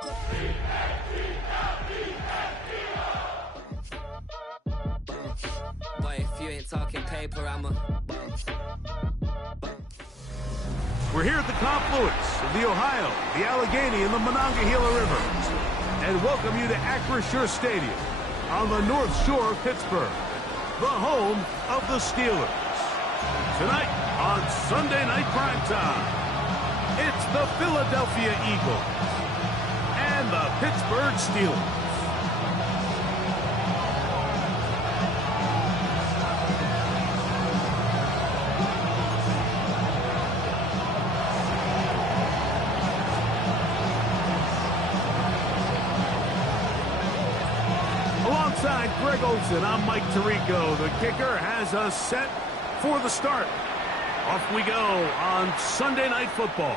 Boy, if you ain't talking paper, I'ma. We're here at the confluence of the Ohio, the Allegheny, and the Monongahela Rivers, and welcome you to Acrisure Stadium on the North Shore of Pittsburgh, the home of the Steelers. Tonight on Sunday Night Primetime, it's the Philadelphia Eagles and the Pittsburgh Steelers. Alongside Greg Olsen, I'm Mike Tirico. The kicker has us set for the start. Off we go on Sunday Night Football.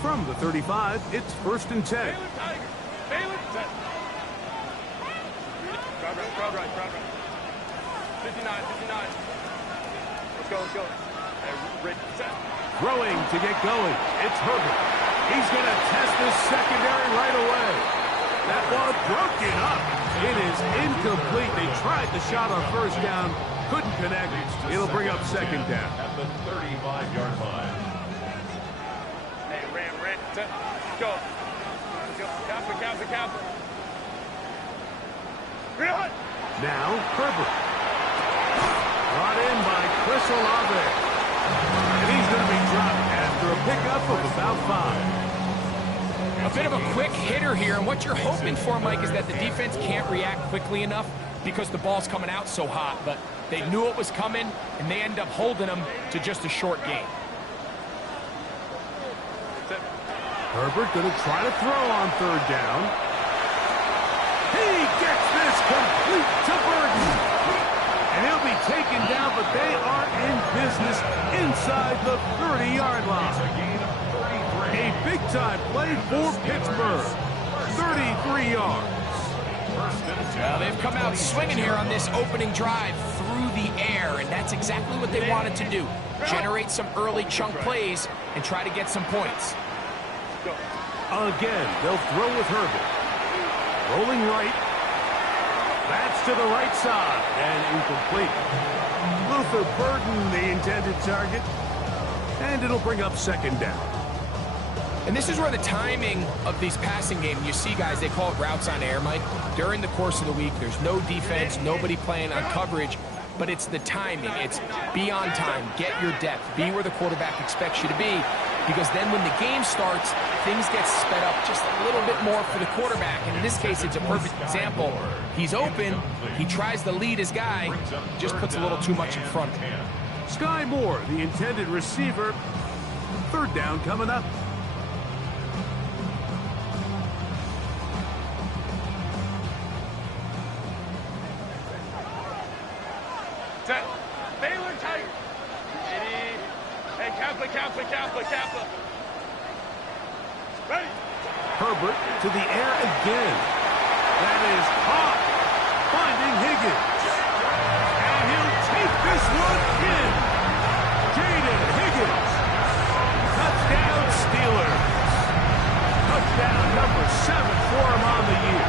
From the 35, it's 1st and 10. Baylor Tiger. Baylor set. Crowd right. 59. Let's go. Hey, Rick, set. Throwing to get going. It's Herbert. He's going to test this secondary right away. That ball broken up. It is incomplete. They tried the shot on first down. Couldn't connect. It'll bring up second down. At the 35-yard line. Hey, Ram, set. Let's go. Kappa. Real hot. Now, Herbert. Brought in by Chris Olave. And he's going to be dropped after a pickup of about 5. A bit of a quick hitter here, and what you're hoping for, Mike, is that the defense can't react quickly enough because the ball's coming out so hot, but they knew it was coming, and they end up holding them to just a short gain. Herbert going to try to throw on 3rd down. He gets this complete to Burton. And he'll be taken down, but they are in business inside the 30-yard line. A big-time play for Pittsburgh. 33 yards. Well, they've come out swinging here on this opening drive through the air, and that's exactly what they wanted to do. Generate some early chunk plays and try to get some points. Again, they'll throw with Herbert. Rolling right. That's to the right side and incomplete. Luther Burden, the intended target. And it'll bring up second down. And this is where the timing of these passing games, you see guys, they call it routes on air, Mike. During the course of the week, there's no defense, nobody playing on coverage, but it's the timing. It's be on time, get your depth, be where the quarterback expects you to be, because then when the game starts, things get sped up just a little bit more for the quarterback. And in this case, it's a perfect example. He's open, he tries to lead his guy, just puts a little too much in front of him. Sky Moore, the intended receiver. 3rd down coming up. Set. Baylor Tiger. Hey, Kappa. Ready. Herbert to the air again. That is caught. Finding Higgins. And he'll take this one in. Jaden Higgins. Touchdown Steelers. Touchdown number 7 for him on the year.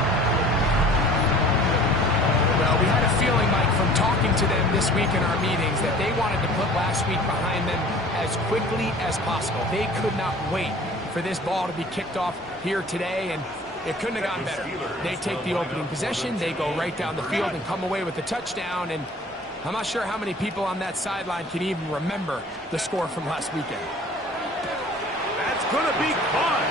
Well, we had a feeling, Mike, from talking to them this week in our meetings that they wanted to put last week behind them as quickly as possible. They could not wait for this ball to be kicked off here today, and it couldn't have gone better. They take the opening possession, they go right down the field and come away with a touchdown, and I'm not sure how many people on that sideline can even remember the score from last weekend. That's going to be caught.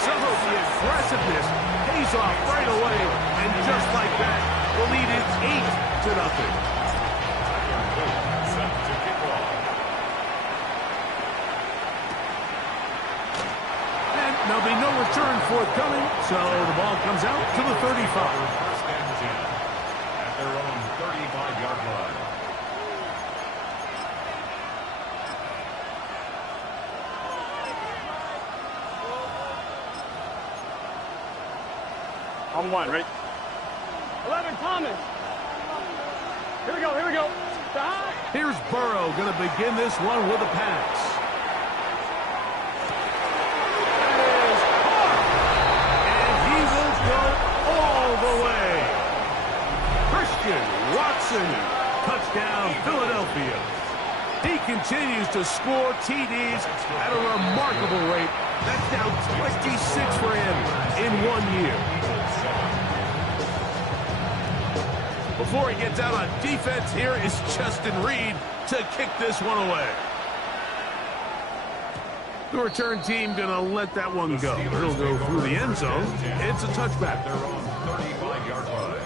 Some of the aggressiveness pays off right away, and just like that, the lead is 8-0. And there'll be no return forthcoming, so the ball comes out to the 35. On one, ready? 11, Thomas. Here we go, here we go. Stop. Here's Burrow going to begin this one with a pass. That is caught. And he will go all the way. Christian Watson, touchdown Philadelphia. He continues to score TDs at a remarkable rate. That's now 26 for him in 1 year. Before he gets out on defense, here is Justin Reed to kick this one away. The return team going to let that one go. It'll go through the end zone. It's a touchback. They're on 35-yard line.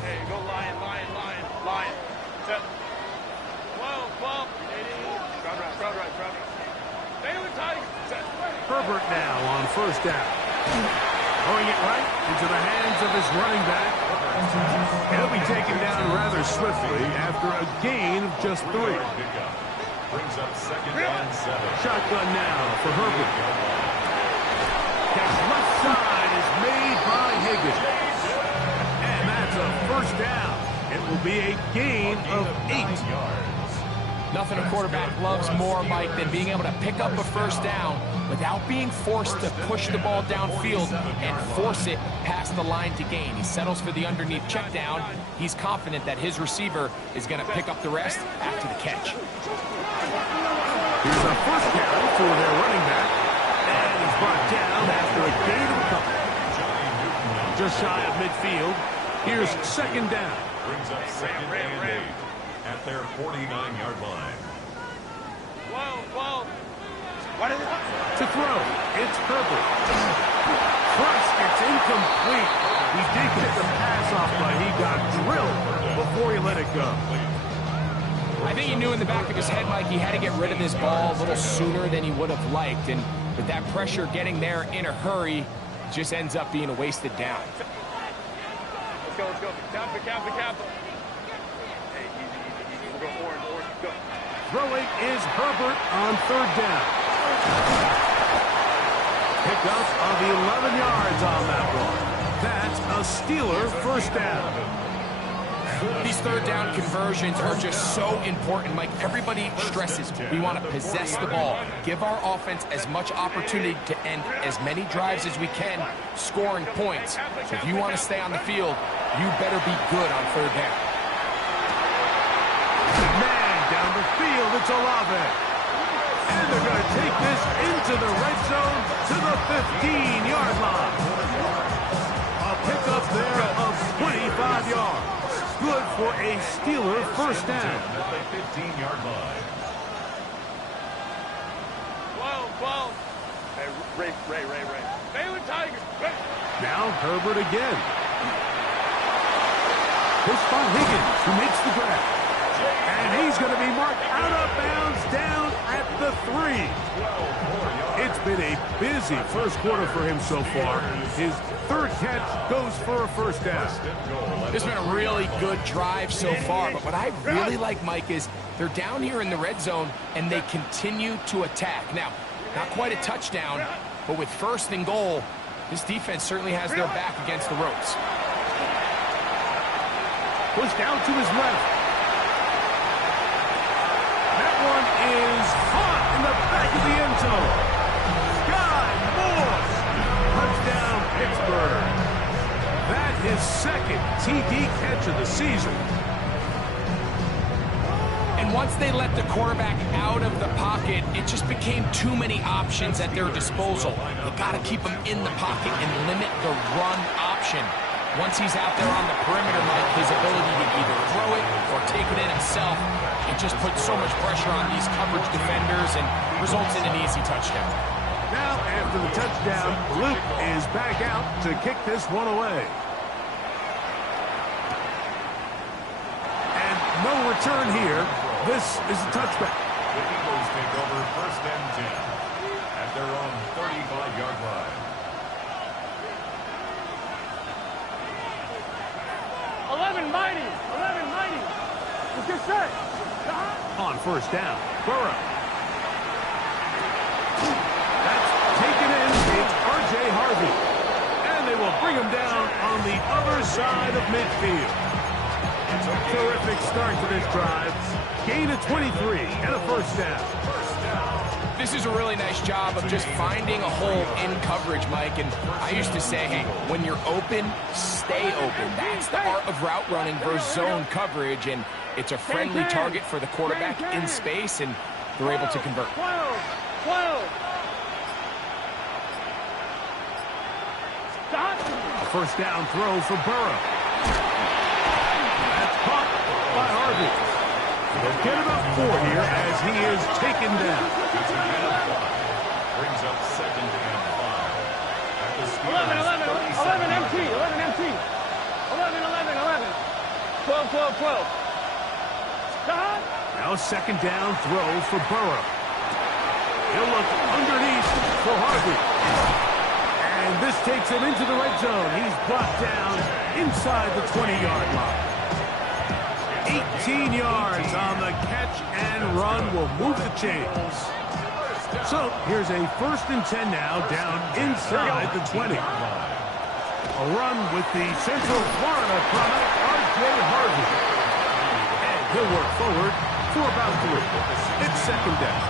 Hey, go Lion. Set. 12. Crowd right. Baylor Tigers. Set. Herbert now on first down. Throwing it right into the hands of his running back. He'll be taken down rather swiftly after a gain of just 3. Brings up 2nd and 7. Shotgun now for Herbert. Catch left side is made by Higgins. And that's a first down. It will be a gain of 8. Nothing a quarterback loves more, Mike, than being able to pick up a first down without being forced to push the ball downfield and force it past the line to gain. He settles for the underneath check down. He's confident that his receiver is going to pick up the rest after the catch. Here's a first carry for their running back. And he's brought down after a gain of a couple. Just shy of midfield. Here's second down. Brings up 2nd and 8 at their 49-yard line. 12. To throw, it's Herbert. Thrust, it's incomplete. He did get the pass off, but he got drilled before he let it go. I think he knew in the back of his head, Mike, he had to get rid of this ball a little sooner than he would have liked. And with that pressure getting there in a hurry, it just ends up being a wasted down. Let's go. Kappa. Hey, easy. We'll go orange. Go. Throwing is Herbert on third down. Pickup of 11 yards on that one. That's a Steeler first down. These third down conversions are just so important, Mike. Everybody stresses we want to possess the ball, give our offense as much opportunity to end as many drives as we can, scoring points. So if you want to stay on the field, you better be good on third down. Man, down the field, it's Olave. And they're going to take this into the red zone to the 15-yard line. A pickup there of 25 yards. Good for a Steeler first down. At the 15-yard line. 12. Hey, Ray. Baylor Tigers. Now Herbert again. Pushed by Higgins, who makes the grab. And he's going to be marked out of bounds down at the 3. It's been a busy first quarter for him so far. His third catch goes for a first down. It's been a really good drive so far, but what I really like, Mike, is they're down here in the red zone and they continue to attack. Now, not quite a touchdown, but with first and goal, this defense certainly has their back against the ropes. Pushed down to his left. That one is caught in the back of the end zone. Sky Moore. Touchdown, Pittsburgh. That is second TD catch of the season. And once they let the quarterback out of the pocket, it just became too many options at their disposal. You got to keep him in the pocket and limit the run option. Once he's out there on the perimeter, Mike, his ability to either throw it or take it in himself, it just puts so much pressure on these coverage defenders and results in an easy touchdown. Now, after the touchdown, Luke is back out to kick this one away. And no return here. This is a touchback. The Eagles take over first and 10 at their own 35-yard line. 11. 11 mighty. 11 mighty. Let's get set. On first down, Burrow. That's taken in. It's R.J. Harvey. And they will bring him down on the other side of midfield. It's a terrific start to this drive. Gain of 23 and a first down. This is a really nice job of just finding a hole in coverage, Mike. And I used to say, hey, when you're open, stay open. That's the art of route running versus zone coverage. And it's a friendly target for the quarterback in space, and they're able to convert. 12. Stop. A first down throw for Burrow. That's caught by Harvey. They'll get about 4 here as he is taken down. Brings up second and 5. At the 11 empty. 11 empty. 11. 12. Stop. Now a second down throw for Burrow. He'll look underneath for Harvey. And this takes him into the red zone. He's brought down inside the 20-yard line. 18 yards on the catch and run will move the chains. So here's a 1st and 10 now down inside the 20. A run with the Central Florida product, R.J. Harvey. And he'll work forward for about 3. It's second down.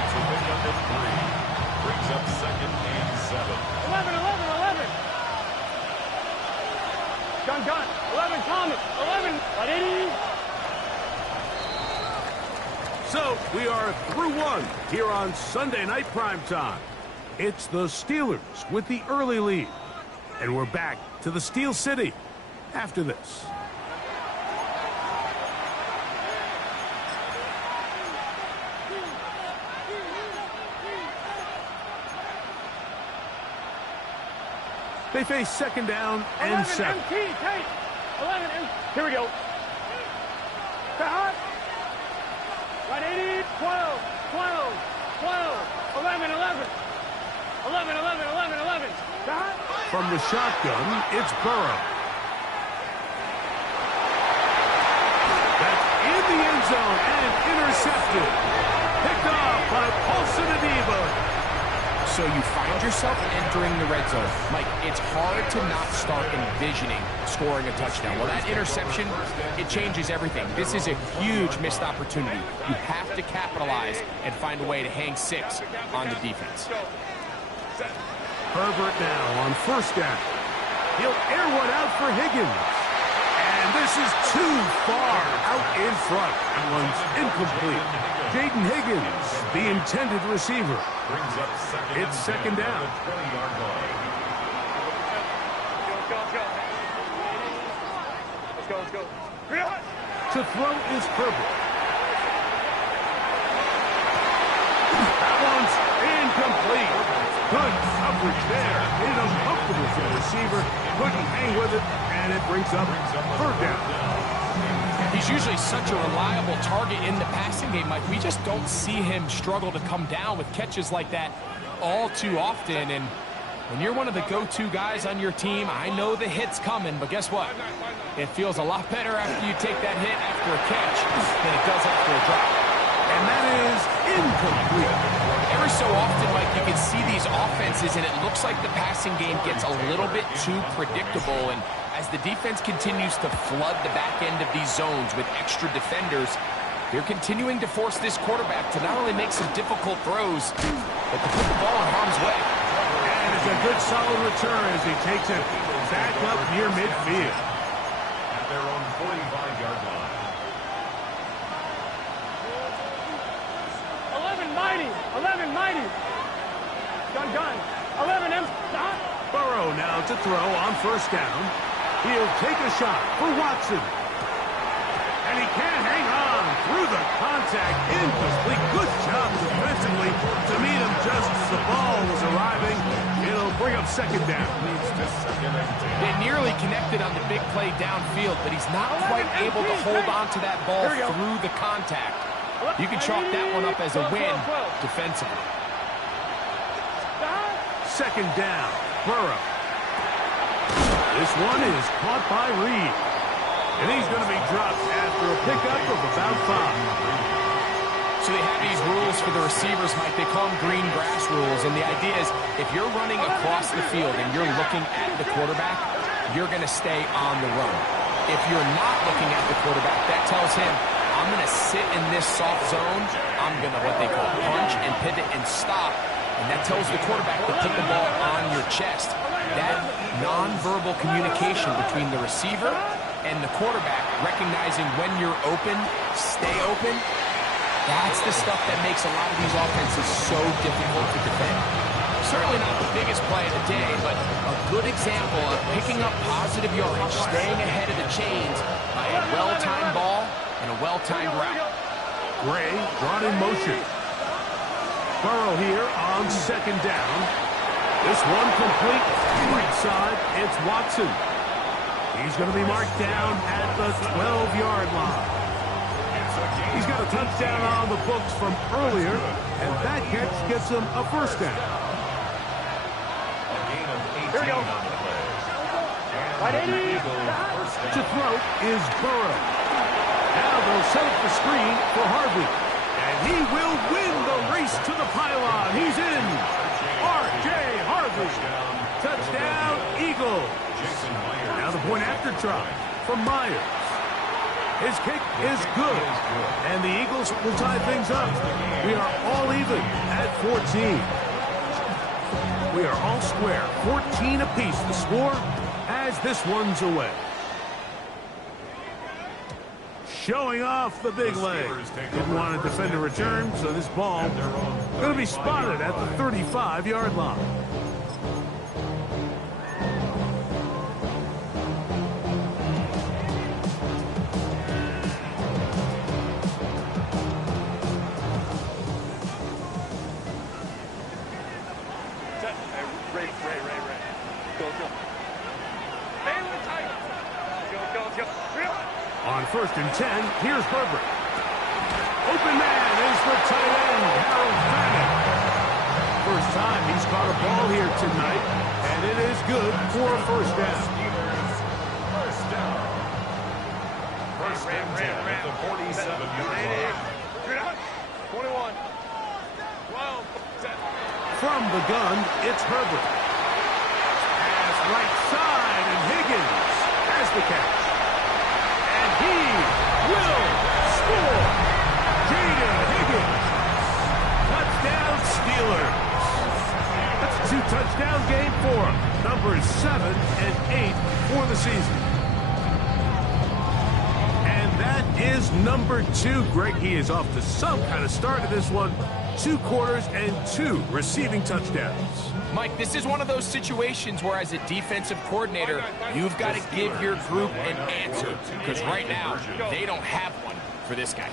It's a pick up at 3. Brings up second and 7. 11. Gun. 11 Thomas. 11. 80. So we are through 1 here on Sunday Night Primetime. It's the Steelers with the early lead. And we're back to the Steel City after this. They face second down and 7. Empty. 11 empty. Here we go. Stop. Right 80. 12. 11. 11. Stop. From the shotgun, it's Burrow. That's in the end zone and intercepted. Picked off by Paulson Adebo. So you find yourself entering the red zone. Mike, it's hard to not start envisioning scoring a touchdown. Well, that interception, it changes everything. This is a huge missed opportunity. You have to capitalize and find a way to hang 6 on the defense. Herbert now on first down. He'll air one out for Higgins. And this is too far out in front. That one's incomplete. Jaden Higgins, the intended receiver. Brings up second. It's second down. 20-yard line. Let's go. To throw is Herbert. That one's incomplete. Good coverage there. Made it uncomfortable for the receiver. Couldn't hang with it, and it brings up third down. He's usually such a reliable target in the passing game, Mike. We just don't see him struggle to come down with catches like that all too often. And when you're one of the go-to guys on your team, I know the hit's coming, but guess what? It feels a lot better after you take that hit after a catch than it does after a drop. And that is incomplete. Every so often, Mike, you can see these offenses, and it looks like the passing game gets a little bit too predictable. And as the defense continues to flood the back end of these zones with extra defenders, they're continuing to force this quarterback to not only make some difficult throws, but to put the ball in harm's way. And it's a good solid return as he takes it back up near midfield. At their own 45-yard line. 11 mighty. Gun. 11 empty. Stop. Burrow now to throw on first down. He'll take a shot for Watson. And he can't hang on through the contact. Incomplete. Good job defensively to meet him just as the ball was arriving. It'll bring up second down. They nearly connected on the big play downfield, but he's not quite able to hold on to that ball through the contact. You can chalk that one up as a win defensively. Second down, Burrow. This one is caught by Reed. And he's going to be dropped after a pickup of about 5. So they have these rules for the receivers, Mike. They call them green grass rules. And the idea is if you're running across the field and you're looking at the quarterback, you're going to stay on the run. If you're not looking at the quarterback, that tells him, I'm going to sit in this soft zone. I'm going to what they call punch and pivot and stop. And that tells the quarterback to put the ball on your chest. That nonverbal communication between the receiver and the quarterback, recognizing when you're open, stay open, that's the stuff that makes a lot of these offenses so difficult to defend. Certainly not the biggest play of the day, but a good example of picking up positive yardage, staying ahead of the chains by a well-timed ball and a well-timed route. Gray brought in motion. Burrow here on second down. This one complete. Right side, it's Watson. He's going to be marked down at the 12-yard line. He's got a touchdown on the books from earlier, and that catch gets him a first down. Here we go. Right 80. To throw is Burrow. Now they'll set up the screen for Harvey. And he will win the race to the pylon. He's in. R.J. Harvey. Touchdown, Eagles. Now the point after try from Myers. His kick is good. And the Eagles will tie things up. We are all even at 14. We are all square. 14 apiece the score as this one's away. Showing off the big leg. Didn't want to defend a return, so this ball going to be spotted at the 35-yard line. On first and 10, here's Herbert. Open man is the tight end, Harold Fanning. First time he's caught a ball here tonight, and it is good for a first down. First and 10 at the 47-yard line. 21. From the gun, it's Herbert. Pass right side, and Higgins has the catch. He will score. Jaden Higgins. Touchdown Steelers. That's a 2-touchdown game for him. Numbers 7 and 8 for the season. And that is number 2. Greg, he is off to some kind of start to this one. 2 quarters and 2 receiving touchdowns. Mike, this is one of those situations where as a defensive coordinator, you've got to give your group an answer. Because right now, they don't have one for this guy.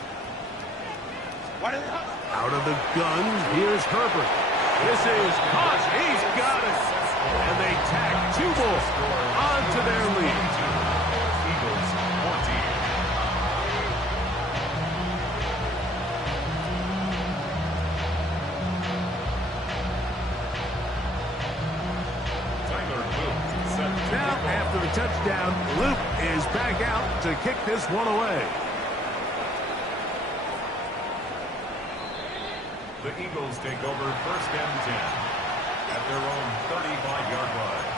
Out of the gun, here's Herbert. This is caught. He's got it. And they tack 2 more onto their lead. Eagles 14. Now, after the touchdown, Luke is back out to kick this one away. The Eagles take over first and 10 at their own 35-yard line.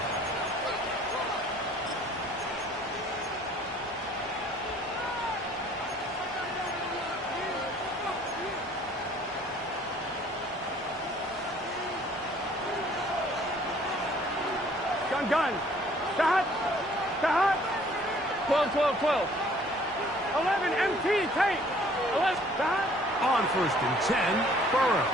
Gun. Shot. 12. 11, MT, tape. 11, shot. On first and 10, Burrow.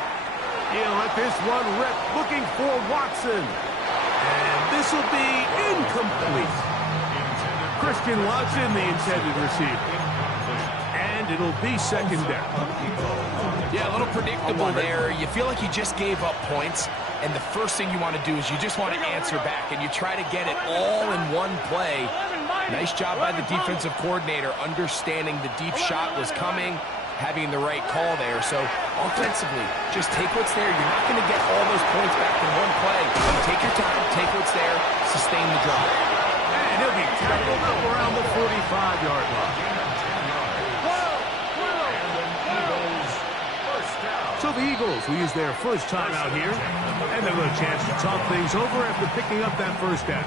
He'll let this one rip, looking for Watson. And this will be incomplete. Christian Watson, the intended receiver. And it'll be second down. Yeah, a little predictable there. You feel like you just gave up points, and the first thing you want to do is you just want to answer back, and you try to get it all in one play. Nice job by the defensive coordinator, understanding the deep shot was coming, having the right call there. So offensively, just take what's there. You're not going to get all those points back in one play. Take your time, take what's there, sustain the drive. And he'll be tackled up around the 45-yard line. So the Eagles will use their first time out here, and they'll get a chance to talk things over after picking up that first down.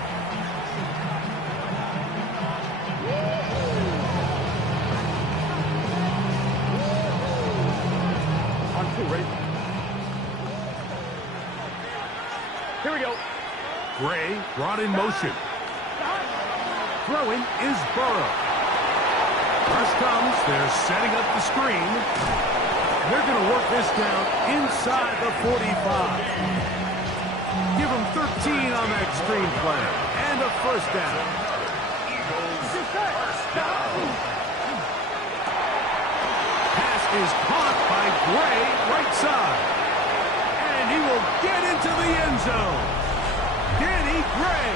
On 2, ready? Here we go. Gray brought in motion. Throwing is Burrow. Rush comes. They're setting up the screen. They're going to work this down inside the 45. Give them 13 on that screen play. And a first down. Pass is caught by Gray, right side. And he will get into the end zone. Danny Gray.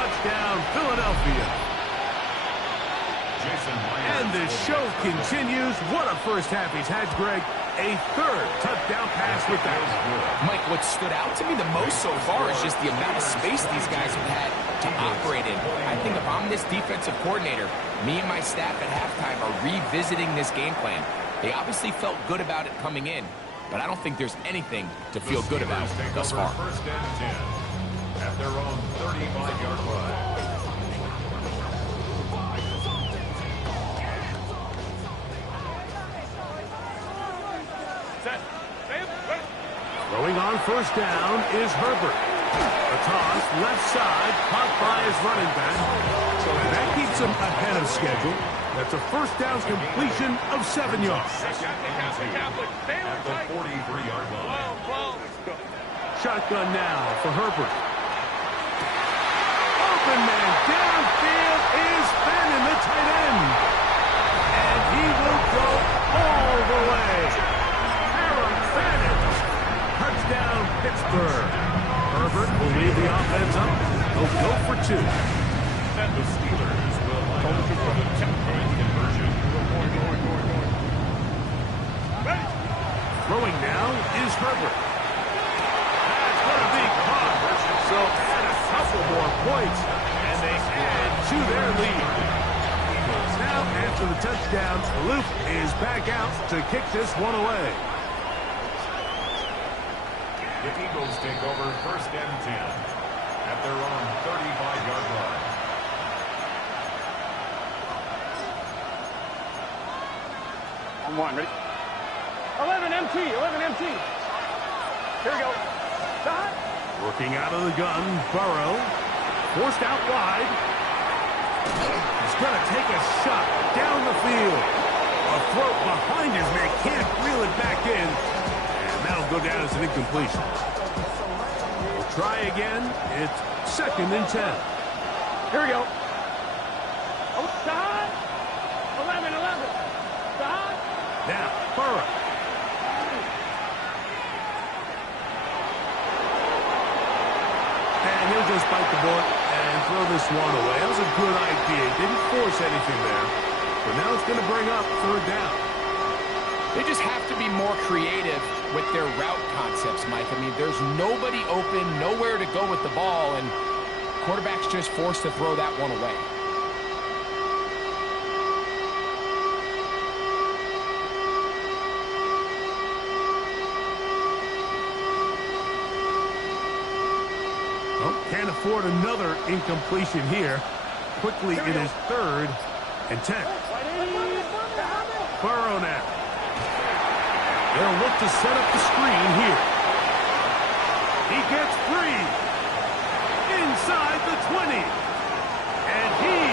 Touchdown, Philadelphia. And the show continues. What a first half he's had, Greg. A third touchdown pass with that. Mike, what stood out to me the most so far is just the amount of space these guys have had to operate in. I think if I'm this defensive coordinator, me and my staff at halftime are revisiting this game plan. They obviously felt good about it coming in, but I don't think there's anything to feel good about thus far. First and 10 at their own 35-yard line. Throwing on first down is Herbert. A toss, left side, caught by his running back. And that keeps him ahead of schedule. That's a first down completion of 7 yards. At the 43-yard line. Shotgun now for Herbert. Open man downfield is Fannin, the tight end. And he will go all the way. Aaron Fannin. Touchdown, Pittsburgh. Herbert will leave the offense up. He'll go for 2. And the Steelers will line up for the 10-point conversion. Throwing now is Herbert. That's going to be caught. So add a couple more points, and they add to their lead. Now, after the touchdown, Luke is back out to kick this one away. The Eagles take over first and 10 at their own 35-yard line. On 1, ready? 11 MT, 11 MT. Here we go. Stop. Working out of the gun, Burrow. Forced out wide. He's going to take a shot down the field. A throw behind his man. Can't reel it back in. And that'll go down as an incompletion. We'll try again. It's second and 10. Here we go. Oh, stop. 11, 11. Stop. Now, Burrow. And he'll just bite the bullet and throw this one away. That was a good idea. Didn't force anything there. But now it's going to bring up third down. They just have to be more creative with their route concepts, Mike. I mean, there's nobody open, nowhere to go with the ball, and quarterback's just forced to throw that one away. Well, can't afford another incompletion here. Quickly, it is third and 10. Burrow now. They'll look to set up the screen here. He gets free. Inside the 20. And he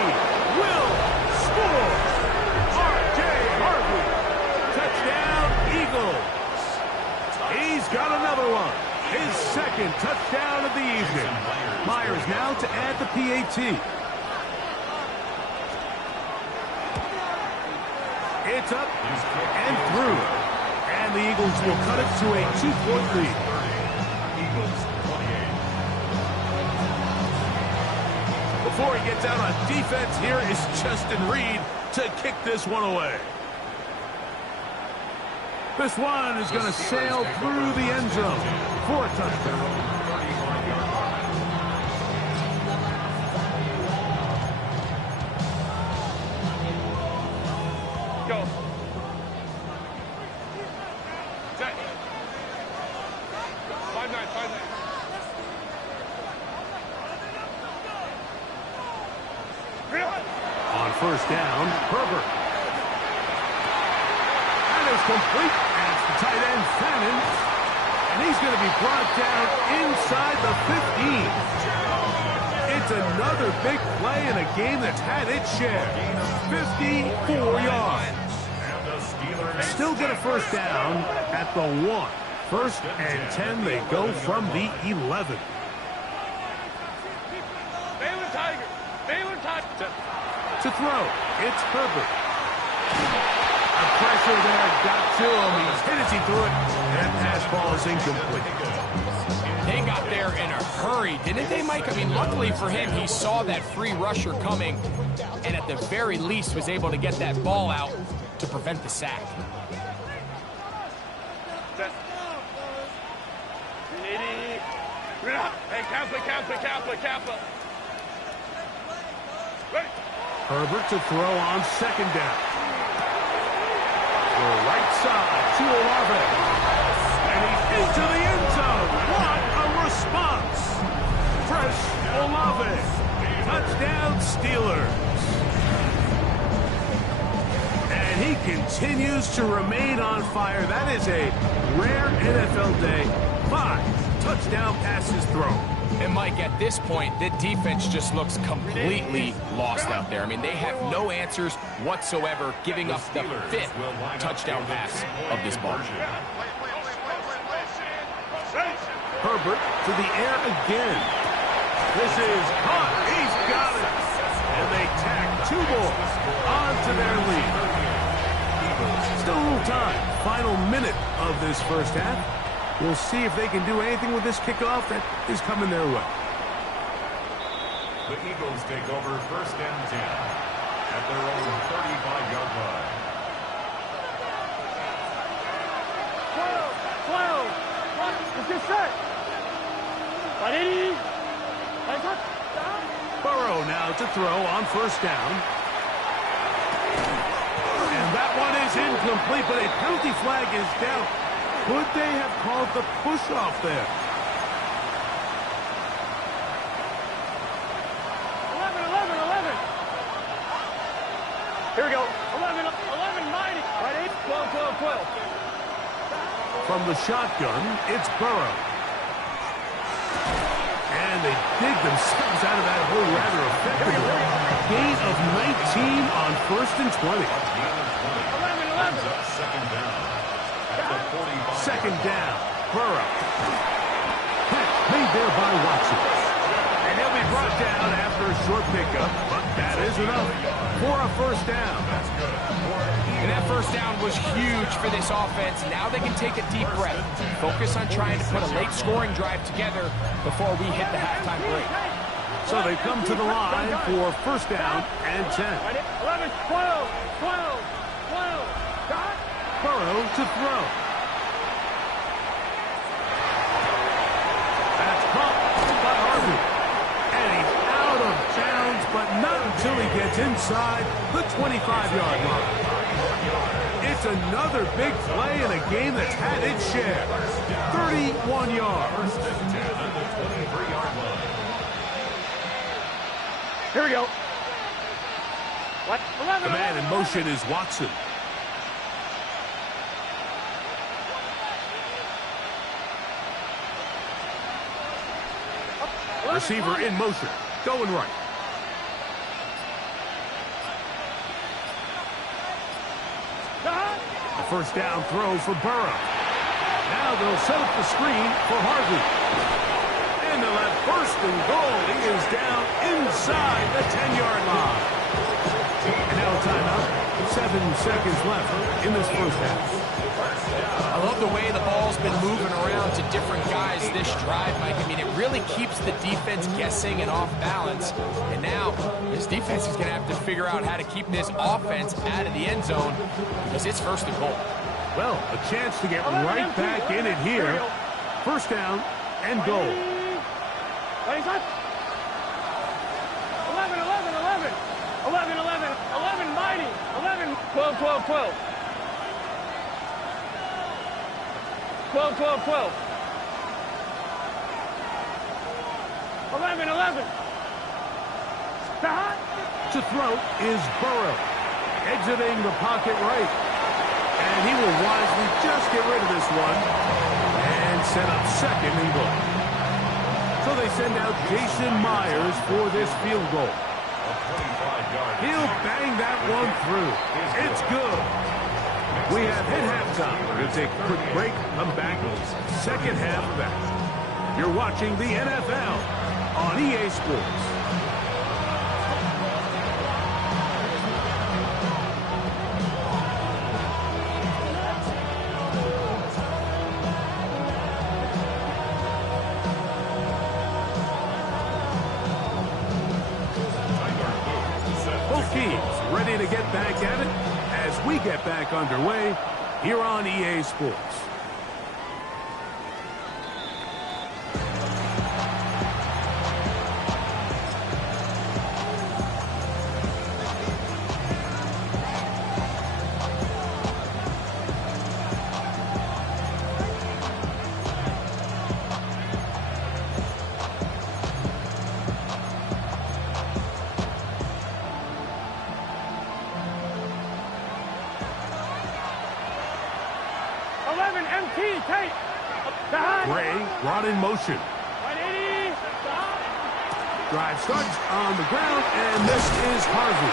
will score. R.J. Harvey. Touchdown, Eagles. He's got another one. His second touchdown of the evening. Myers now to add the PAT. It's up and through. And the Eagles will cut it to a 2-point lead. Eagles 28. Before he gets out on defense, here is Justin Reed to kick this one away. This one is going to sail through the end zone for a touchdown. first down. Herbert. That is complete. And it's the tight end, Fannin. And he's going to be brought down inside the 15. It's another big play in a game that's had its share. 54 yards. Still get a first down at the 1. First and 10, they go from the 11. Baylor Tiger. Baylor Tiger. To throw, it's Herbert. The pressure there got to him. He's hit as he threw it. And that pass ball is incomplete. They got there in a hurry, didn't they, Mike? I mean, luckily for him, he saw that free rusher coming and at the very least was able to get that ball out to prevent the sack. Hey, Kappa. Ready. Herbert to throw on second down. The right side to Olave. And he's into the end zone. What a response. Fresh Olave. Touchdown Steelers. And he continues to remain on fire. That is a rare NFL day. 5 touchdown passes thrown. And, Mike, at this point, the defense just looks completely lost out there. I mean, they have no answers whatsoever, giving up the 5th touchdown pass of this ball. Herbert to the air again. This is caught. He's got it. And they tack 2 more onto their lead. Still a little time. Final minute of this first half. We'll see if they can do anything with this kickoff that is coming their way. The Eagles take over first and 10 at their own 35-yard line. 12. Let's get set. Ready. Burrow now to throw on first down. And that one is incomplete, but a penalty flag is down. Could they have called the push-off there? 11. Here we go. 11, mighty. Right, 12. From the shotgun, it's Burrow. And they dig themselves out of that hole rather effectively. Gain of 19 on first and 20. 11. Second down. Second down, Burrow. Made there by Watson. And he'll be brought down after a short pickup, but that is enough for a first down. And that first down was huge for this offense. Now they can take a deep breath, focus on trying to put a late scoring drive together before we hit the halftime break. So they come to the line for first down and 10. 11, 12. Burrow to throw. That's caught by Harvey. And he's out of bounds, but not until he gets inside the 25-yard line. It's another big play in a game that's had its share. 31 yards. Here we go. What? 11. The man in motion is Watson. Receiver in motion, going right. A first down throw for Burrow. Now they'll set up the screen for Harvey. And they'll have first and goal. He is down inside the 10-yard line. And now a timeout. 7 seconds left in this first half. I love the way the ball's been moving around to different guys this drive, Mike. I mean, it really keeps the defense guessing and off balance. And now this defense is going to have to figure out how to keep this offense out of the end zone because it's first and goal. Well, a chance to get right back in it here. First down and goal. 11, mighty. 11, 12. 12. 11. To throw is Burrow. Exiting the pocket right. And he will wisely just get rid of this one. And set up second and goal. So they send out Jason Myers for this field goal. He'll bang that one through. It's good. We have hit halftime. We're going to take a quick break. Come back. Second half of that. You're watching the NFL on EA Sports. Both teams ready to get back at it as we get back underway here on EA Sports. Gray brought in motion. Drive starts on the ground, and this is Harvey.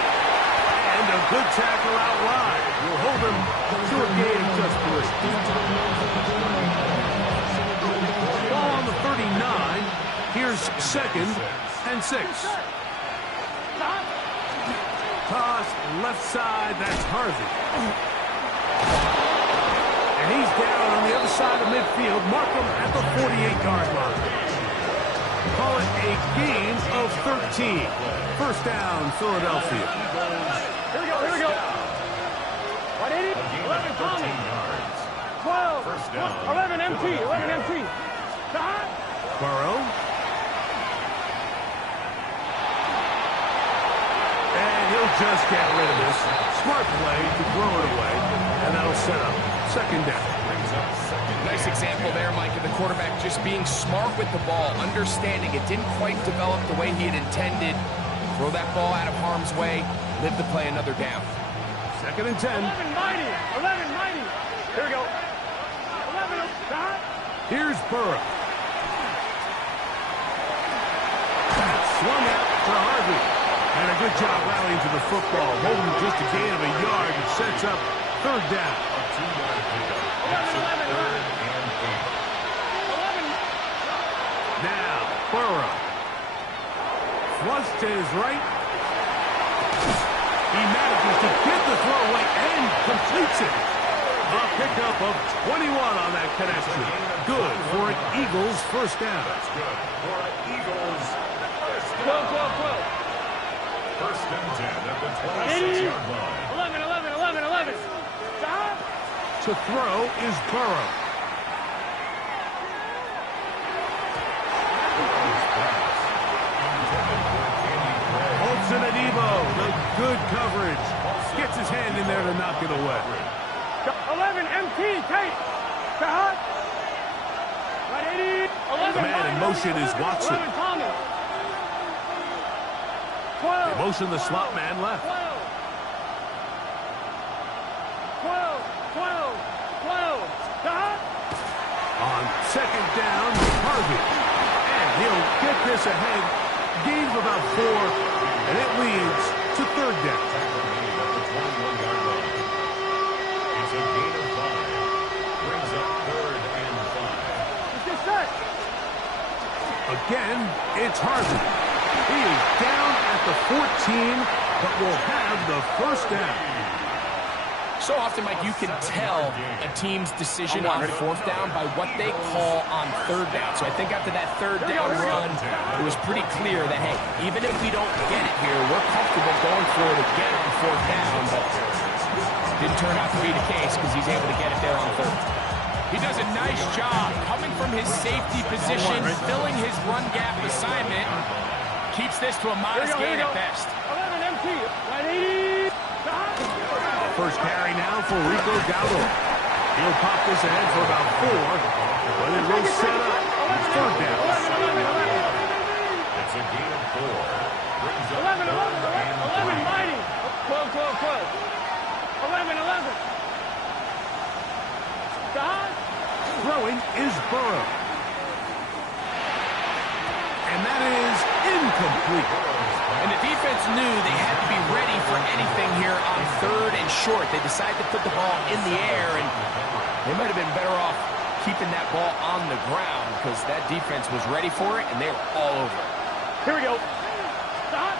And a good tackle out wide will hold him to a gain of just 3. Ball on the 39. Here's 2nd and 6. Toss left side. That's Harvey. And he's down on the other side of midfield. Mark him at the 48-yard line. Call it a gain of 13. First down, Philadelphia. Here we go. 180, 11 Tommy. 12, 11 MT, 11 MT. Burrow. And he'll just get rid of this. Smart play to throw it away. And that'll set up second down. Nice example there, Mike, of the quarterback just being smart with the ball, understanding it didn't quite develop the way he had intended. Throw that ball out of harm's way, live to play another down. 2nd and 10. 11 mighty. Here we go. 11, stop. Here's Burrow. Swung out to Harvey. And a good job rallying to the football. Holding just a gain of a yard and sets up third down. 11. Now, Burrow. Flush to his right. He manages to get the throw away and completes it. A pickup of 21 on that connection. Good for an Eagles first down. That's good for an Eagles first 12. First and 10 at the 26-yard line. 11. Stop. To throw is Burrow. Olsen and Evo, the good coverage. Gets his hand in there to knock it away. 11 MT, Tate. Stop. 180. 11. The man in motion is Watson. 11 Tommy. 12. They motion the slot man left. 12. Stop. On second down, Harvey. And he'll get this ahead. Gain of about 4, and it leads to third down. It's a gain of 5. Brings up 3rd and 5. Again, it's Harvey. He is down at the 14, but will have the first down. So often, Mike, you can tell a team's decision on 4th down by what they call on 3rd down. So I think after that 3rd down run, it was pretty clear that, hey, even if we don't get it here, we're comfortable going for it again on 4th down. But didn't turn out to be the case because he's able to get it there on 3rd. He does a nice job coming from his safety position, filling his run gap assignment. Keeps this to a modest gain at best. 11 MT. 180. First carry now for Rico Dowdle. He'll pop this ahead for about 4, but it will set up third down. It's a gain of 4. Brings up 3rd and 5. 12, 12, 12. 11, 11. Behind. Throwing is Burrow. And that is incomplete. And the defense knew they had to be ready for anything here on 3rd and short. They decided to put the ball in the air, and they might have been better off keeping that ball on the ground because that defense was ready for it, and they were all over it. Here we go. Stop.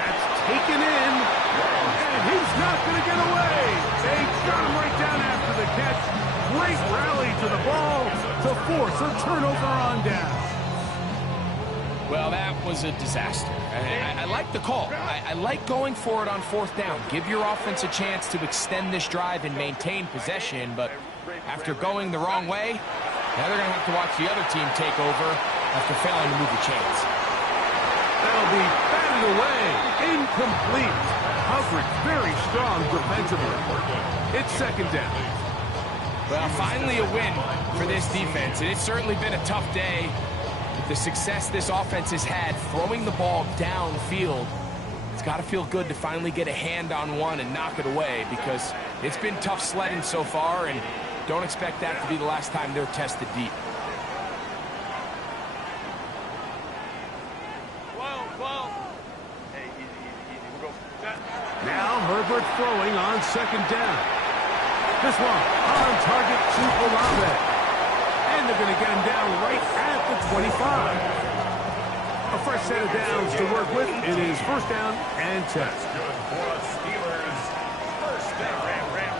That's taken in. And he's not going to get away. They shot him right down after the catch. Great rally to the ball to force a turnover on down. Well, that was a disaster. I like the call. I like going for it on 4th down. Give your offense a chance to extend this drive and maintain possession, but after going the wrong way, now they're going to have to watch the other team take over after failing to move the chains. That'll be batted away. Incomplete. Coverage very strong defensively. It's 2nd down. Well, finally a win for this defense, and it's certainly been a tough day. With the success this offense has had throwing the ball downfield, it's got to feel good to finally get a hand on one and knock it away because it's been tough sledding so far, and don't expect that to be the last time they're tested deep. 12, 12. Hey, easy, easy, easy. We'll go. Set. Now Herbert throwing on 2nd down. This one on target to Olave. And they're going to get him down right at the 25. A fresh set of downs to work with. It is 1st down and 10. Good for us, Steelers. 1st down. Ram.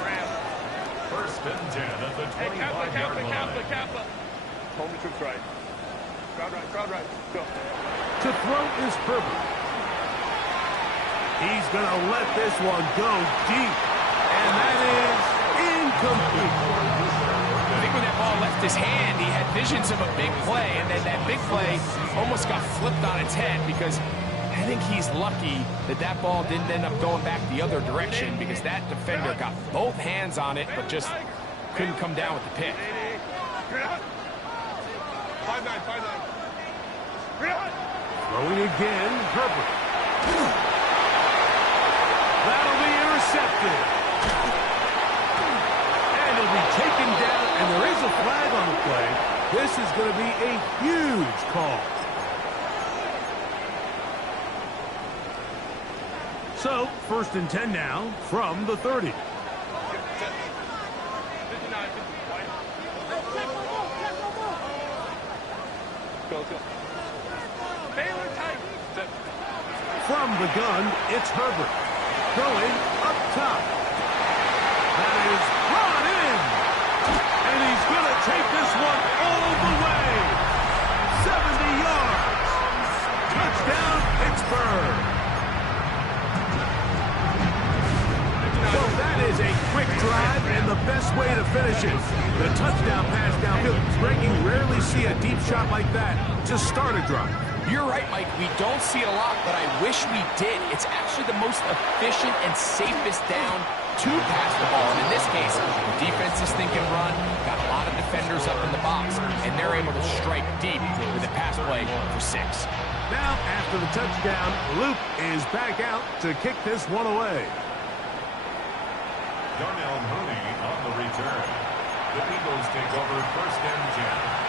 1st and 10 at the 25-yard line. Kappa. Hold the troops right. Crowd right. Go. To throw is Herbert. He's going to let this one go deep. And that is incomplete. I think when that ball left his hand, he had visions of a big play, and then that big play almost got flipped on its head because I think he's lucky that that ball didn't end up going back the other direction because that defender got both hands on it but just couldn't come down with the pick. 5-9. Throwing again, Herbert. That'll be intercepted. And he'll be taken down, and there is a flag on the play. This is going to be a huge call. So, 1st and 10 now from the 30. 59, 55. Go. Baylor tight. From the gun, it's Herbert. Going up top. That is brought in. And he's going to take this one all the way. 70 yards. Touchdown, Pittsburgh. So that is a quick drive and the best way to finish it. The touchdown pass downfield. Greg, you rarely see a deep shot like that to start a drive. You're right, Mike. We don't see it a lot, but I wish we did. It's actually the most efficient and safest down to pass the ball. And in this case, the defense is thinking run, got a lot of defenders up in the box, and they're able to strike deep with a pass play for 6. Now, after the touchdown, Luke is back out to kick this one away. Darnell Mooney on the return. The Eagles take over 1st and 10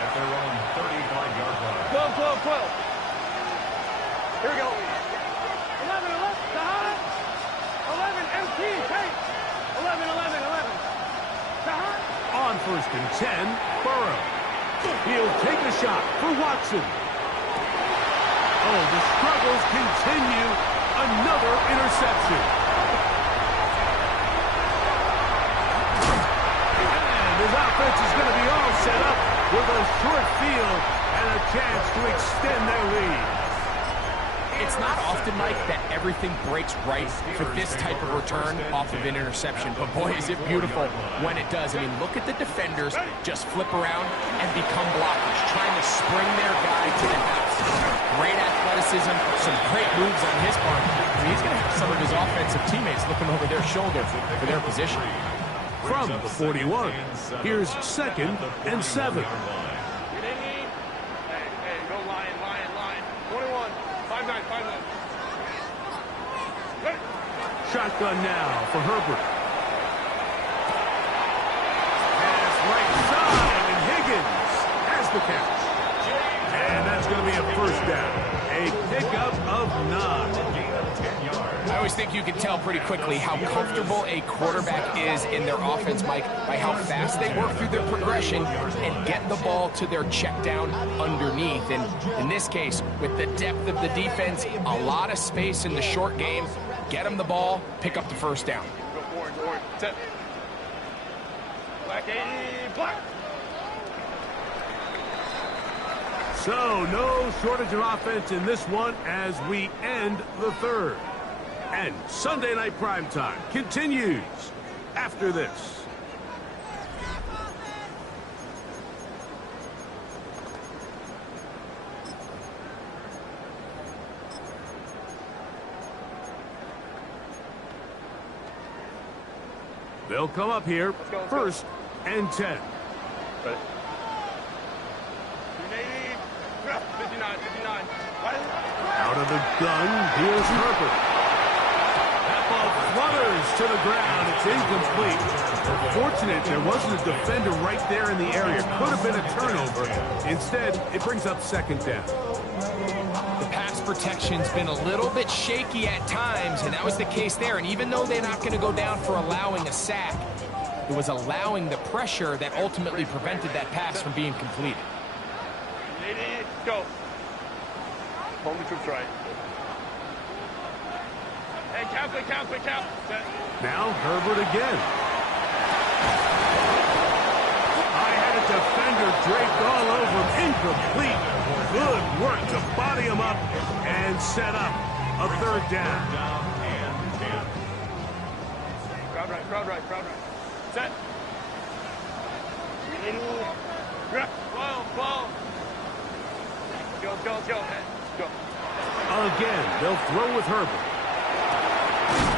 at their own 35-yard line. 12. Here we go. 11. Behind. 11. MT. Take. 11. Behind. On 1st and 10, Burrow. He'll take a shot for Watson. Oh, the struggles continue. Another interception. And his offense is going to be all set up with a short field and a chance to extend their lead. It's not often, Mike, that everything breaks right for this type of return off of an interception. But boy, is it beautiful when it does. I mean, look at the defenders just flip around and become blockers, trying to spring their guy to the house. Great athleticism, some great moves on his part. I mean, he's going to have some of his offensive teammates looking over their shoulder for their position. From the 41, here's 2nd and 7. Hey, go line. 21. 5 5-9, 5-9. Shotgun now for Herbert. Pass right side, and Higgins has the catch. And that's going to be a first down. A pickup of 9. I always think you can tell pretty quickly how comfortable a quarterback is in their offense, Mike, by how fast they work through their progression and get the ball to their check down underneath. And in this case, with the depth of the defense, a lot of space in the short game, get them the ball, pick up the first down. Go orange. Set. Black 80, black. So, no shortage of offense in this one as we end the third. And Sunday Night Primetime continues after this. They'll come up here, first and 10. Ready. 59. Out of the gun, here's Herbert. That ball flutters to the ground. It's incomplete. Fortunate there wasn't a defender right there in the area. Could have been a turnover. Instead, it brings up second down. The pass protection's been a little bit shaky at times, and that was the case there. And even though they're not going to go down for allowing a sack, it was allowing the pressure that ultimately prevented that pass from being completed. Go. Hold the troops right. Hey, count. Set. Now Herbert again. I had a defender draped all over him. Incomplete. Good work to body him up and set up a third down. Crowd right. Set. Ball. Go. Go. Again, they'll throw with Herbert.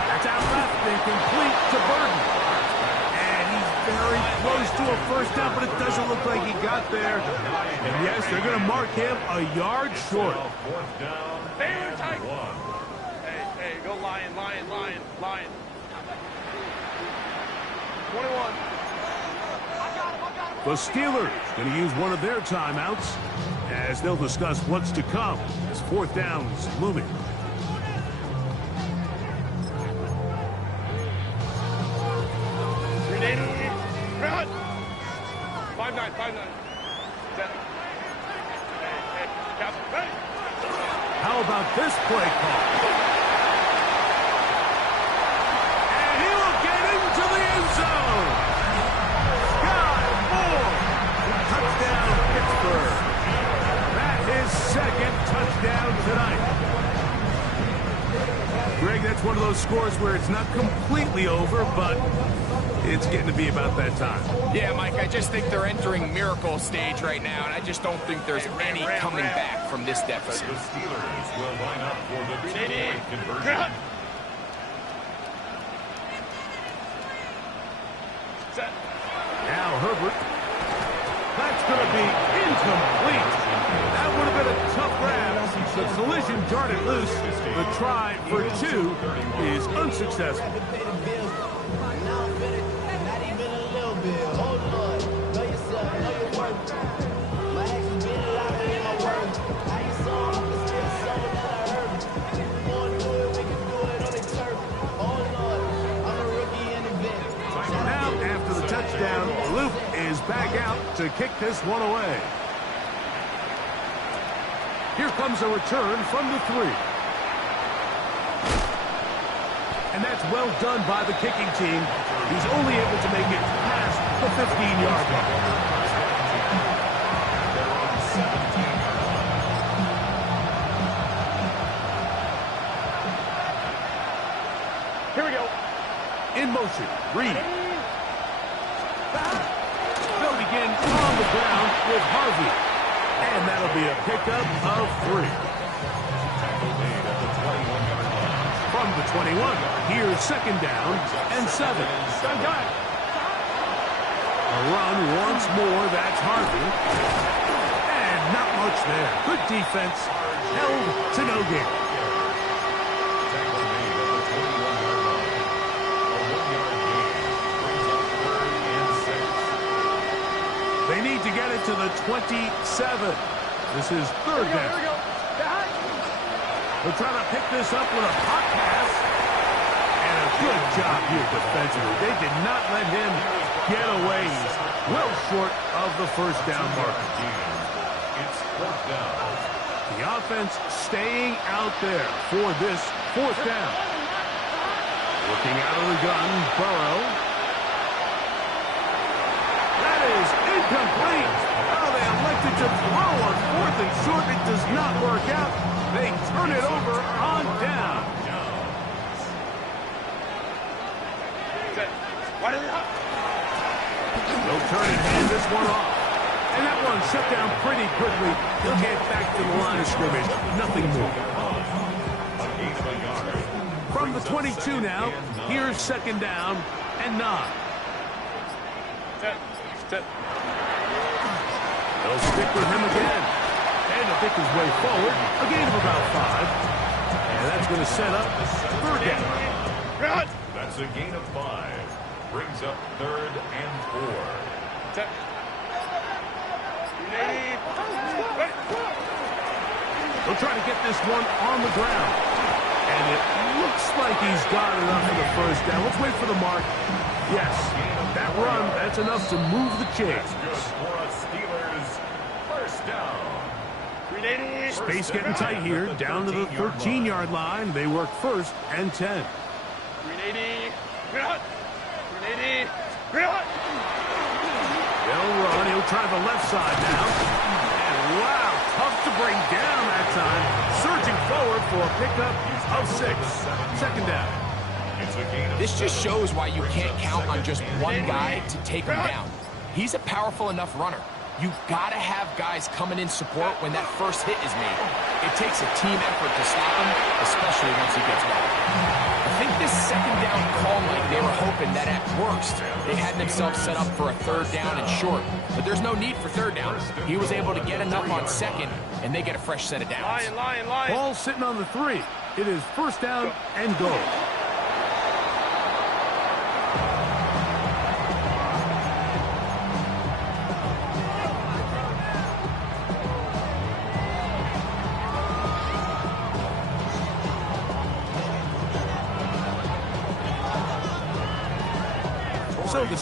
That's out left and complete to Burton. And he's very close to a first down, but it doesn't look like he got there. And yes, they're going to mark him a yard short. Fourth down. Favorite tight. Hey, go Lion. 21. The Steelers going to use one of their timeouts as they'll discuss what's to come as fourth down's looming. Run. 5-9. Set. Hey, Captain. Ready. How about this play call? And he will get into the end zone. Sky Moore. Touchdown, Pittsburgh. His second touchdown tonight. Greg, that's one of those scores where it's not completely over, but it's getting to be about that time. Yeah, Mike, I just think they're entering miracle stage right now, and I just don't think there's any coming back from this deficit. The Steelers will line up for the two-point conversion. Set. Now Herbert. That's going to be incomplete. That would have been a tough grab. The collision darted loose. The try for 2 is unsuccessful. Now, after the touchdown, Luke is back out to kick this one away. Here comes a return from the 3. And that's well done by the kicking team. He's only able to make it past the 15-yard line. Here we go. In motion, Reed. They'll begin on the ground with Harvey. And that'll be a pickup of 3. From the 21, here's second down and 7. A run once more, that's Harvey. And not much there. Good defense, held to no gain. Tackle made at the 21-yard line. A 1-yard gain brings up 3rd and 6. They need to get it to the 27. This is 3rd down. Here we go. They're trying to pick this up with a hot pass. And a good job here defensively. They did not let him get away. He's well short of the first down marker. It's 4th down. The offense staying out there for this 4th down. Looking out of the gun, Burrow. That is incomplete. Oh, they elected to throw on 4th and short. It does not work out. They turn it over on down. They'll turn and hand this one off. And that one shut down pretty quickly. He'll get back to the line of scrimmage. Nothing more. From the 22 now, here's 2nd down and 9. They'll stick with him again. And to pick his way forward, a gain of about 5. And that's going to set up 3rd down. That's a gain of 5. Brings up 3rd and 4. They'll try to get this one on the ground. And it looks like he's got enough for the first down. Let's wait for the mark. Yes, that run, that's enough to move the chains. Good for a Steelers first down. Space getting tight here, down to the 13-yard line. They work 1st and 10. They'll run. He'll try the left side now. And wow, tough to bring down that time. Surging forward for a pickup of 6. 2nd down. This just shows why you can't count on just one guy to take him down. He's a powerful enough runner. You gotta have guys coming in support when that first hit is made. It takes a team effort to stop him, especially once he gets going. I think this 2nd down call, Mike, they were hoping that at worst they had themselves set up for a 3rd down and short. But there's no need for 3rd down. He was able to get enough on 2nd, and they get a fresh set of downs. Ball sitting on the 3. It is 1st down and goal. So the